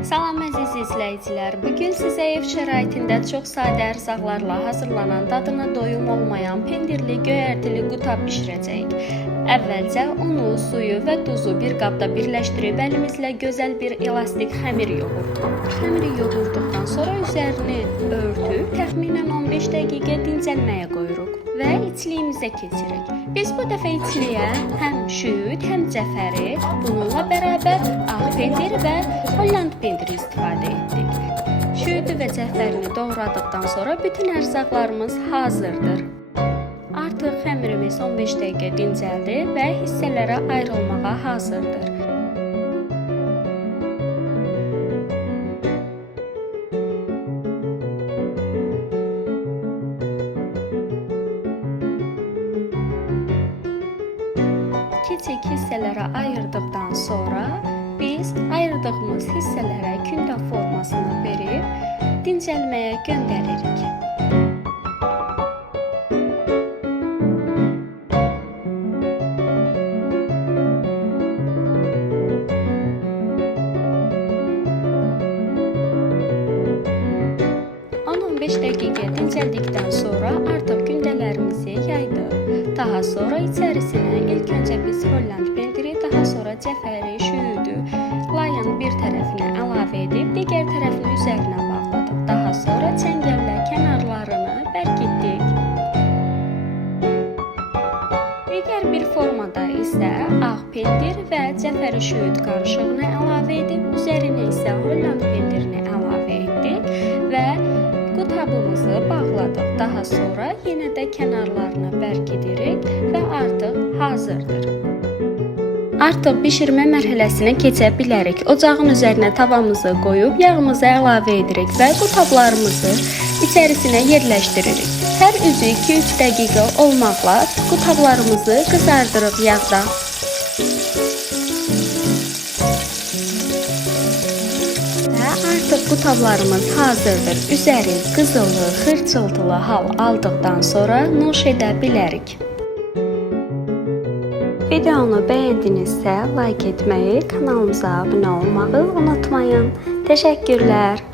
Salam əziz izləyicilər. Bugün sizə ev şəraitində çox sadə ərzaqlarla hazırlanan, dadına doyum olmayan pendirli göyərtili qutab bişirəcəyik. Əvvəlcə unu, suyu və duzu bir qabda birləşdirib əlimizlə gözəl bir elastik xəmir yoğurduq. Xəmiri yoğurduqdan sonra üzərini örtüb təxminən 15 dəqiqə dincəlməyə qoyuruq və içliyimizə keçirik. Biz bu dəfə içliyə həm şüyüd, həm cəfəri, bununla bərabər ağ pendir və Holland pendiri istifadə etdik. Şüyüdü və cəfərini doğradıqdan sonra bütün ərzaqlarımız hazırdır. Artıq xəmirimiz 15 dəqiqə dincəldi və hissələrə ayrılmağa hazırdır. Kiçik hissələrə ayırdıqdan sonra biz ayırdığımız hissələrə kündə formasını verib dincəlməyə göndəririk. dəqiqə dincəldikdən sonra artıq gündələrimizi yaydıq. Daha sonra içərisinə ilk öncə biz Holland pendiri, daha sonra cəfəri, şüyüdü, layın bir tərəfinə əlavə edib digər tərəfini üzərinə bağladıq. Daha sonra çəngəllə kənarlarını bərkitdik. Digər bir formada isə ağ pendir və cəfəri şüyüd qarışığını əlavə edib üzərinə isə Holland pendirini əlavə etdik və qutabımızı bağladıq. Daha sonra yenə də kənarlarını bərkidirik və artıq hazırdır. Artıq bişirmə mərhələsinə keçə bilərik. Ocağın üzərinə tavamızı qoyub yağımızı əlavə edirik və qutablarımızı içərisinə yerləşdiririk. Hər üzü 2-3 dəqiqə olmaqla qutablarımızı qızardırıq yağda. Artıq qutablarımız hazırdır. Üzəri qızılı, xırçıltılı hal aldıqdan sonra nuş edə bilərik. Videonu bəyəndinizsə like etməyi, kanalımıza abunə olmağı unutmayın. Təşəkkürlər.